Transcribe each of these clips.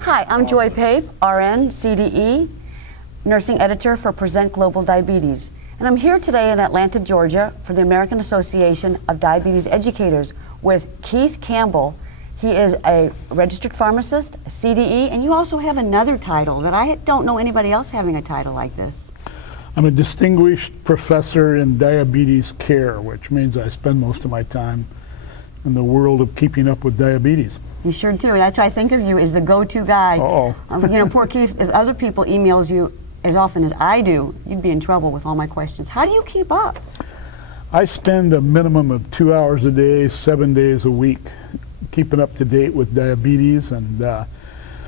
Hi, I'm Joy Pape, RN, CDE, nursing editor for Present Global Diabetes. And I'm here today in Atlanta, Georgia for the American Association of Diabetes Educators with Keith Campbell. He is a registered pharmacist, a CDE, and you also have another title that I don't know anybody else having a title like this. I'm a distinguished professor in diabetes care, which means I spend most of my time in the world of keeping up with diabetes. You sure do. That's why I think of you as the go-to guy. Poor Keith, if other people emails you as often as I do, you'd be in trouble with all my questions. How do you keep up? I spend a minimum of 2 hours a day, 7 days a week, keeping up to date with diabetes, and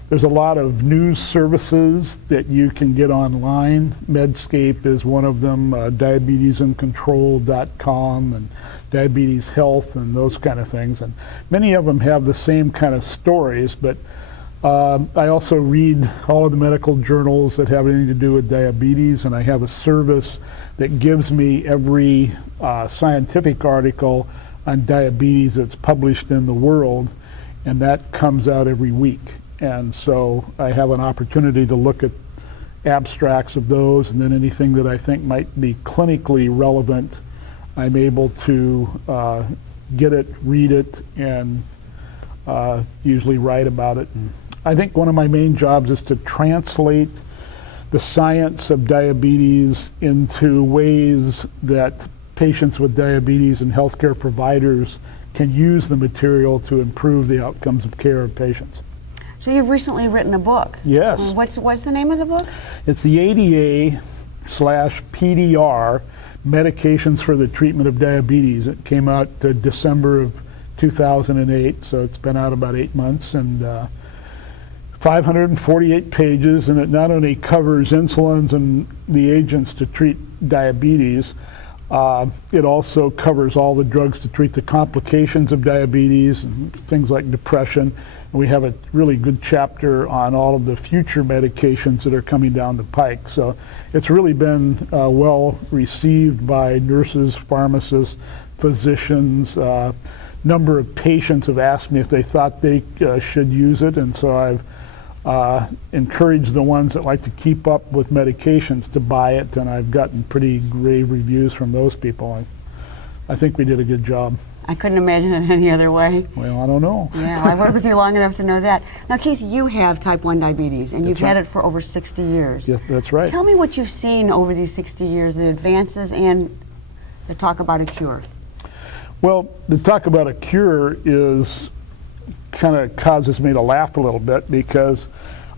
there's a lot of news services that you can get online. Medscape is one of them, diabetesincontrol.com and Diabetes Health and those kind of things. And many of them have the same kind of stories, but I also read all of the medical journals that have anything to do with diabetes, and I have a service that gives me every scientific article on diabetes that's published in the world, and that comes out every week. And so I have an opportunity to look at abstracts of those, and then anything that I think might be clinically relevant, I'm able to get it, read it, and usually write about it. And I think one of my main jobs is to translate the science of diabetes into ways that patients with diabetes and healthcare providers can use the material to improve the outcomes of care of patients. So you've recently written a book. Yes. What's the name of the book? It's the AADE/PDR Medications for the Treatment of Diabetes. It came out December of 2008, so it's been out about 8 months, and 548 pages, and it not only covers insulins and the agents to treat diabetes, it also covers all the drugs to treat the complications of diabetes and things like depression. And we have a really good chapter on all of the future medications that are coming down the pike. So it's really been well received by nurses, pharmacists, physicians. Number of patients have asked me if they thought they should use it, and so I've encouraged the ones that like to keep up with medications to buy it, and I've gotten pretty rave reviews from those people. I think we did a good job. I couldn't imagine it any other way. Well, I don't know. Yeah, well, I've worked with you long enough to know that. Now, Keith, you have type 1 diabetes, and you've had it for over 60 years. Yes, that's right. Tell me what you've seen over these 60 years, the advances and the talk about a cure. Well, the talk about a cure is kind of causes me to laugh a little bit, because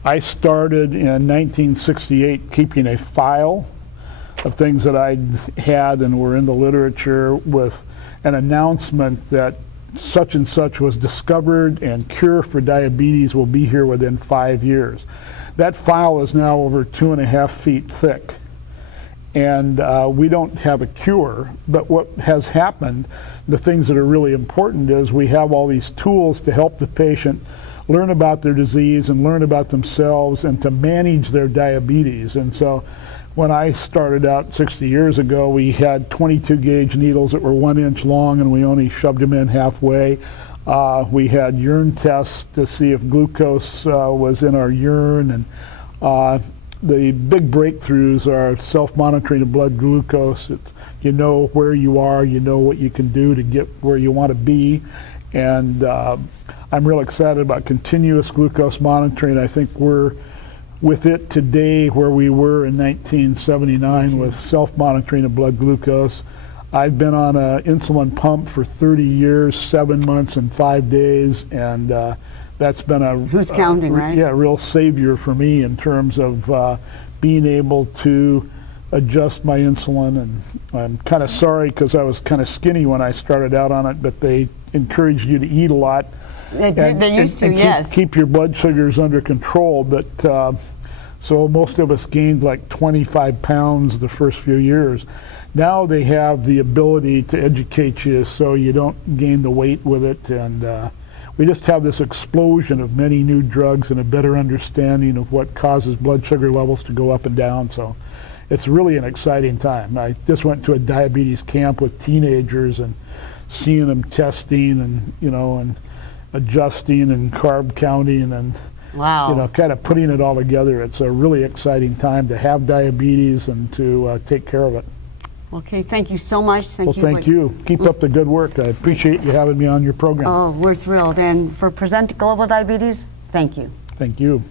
I started in 1968 keeping a file of things that I'd had and were in the literature with an announcement that such and such was discovered and cure for diabetes will be here within 5 years. That file is now over 2.5 feet thick, and we don't have a cure, but what has happened, the things that are really important, is we have all these tools to help the patient learn about their disease and learn about themselves and to manage their diabetes. And so when I started out 60 years ago, we had 22 gauge needles that were 1 inch long, and we only shoved them in halfway. We had urine tests to see if glucose was in our urine, and the big breakthroughs are self-monitoring of blood glucose. You know where you are, you know what you can do to get where you want to be, and I'm real excited about continuous glucose monitoring. I think we're with it today where we were in 1979 with self-monitoring of blood glucose. I've been on an insulin pump for 30 years, 7 months and 5 days, and that's been a who's counting, right? Yeah, real savior for me in terms of being able to adjust my insulin. And I'm kind of sorry because I was kind of skinny when I started out on it, but they encouraged you to eat a lot. They used to, yes. Keep your blood sugars under control, but so most of us gained like 25 pounds the first few years. Now they have the ability to educate you so you don't gain the weight with it, and we just have this explosion of many new drugs and a better understanding of what causes blood sugar levels to go up and down. So it's really an exciting time. I just went to a diabetes camp with teenagers and seeing them testing and, you know, and adjusting and carb counting, and Wow. you know, kind of putting it all together. It's a really exciting time to have diabetes and to take care of it. Okay, thank you so much. Well, thank you. Keep up the good work. I appreciate you having me on your program. Oh, we're thrilled. And for Present Global Diabetes, thank you. Thank you.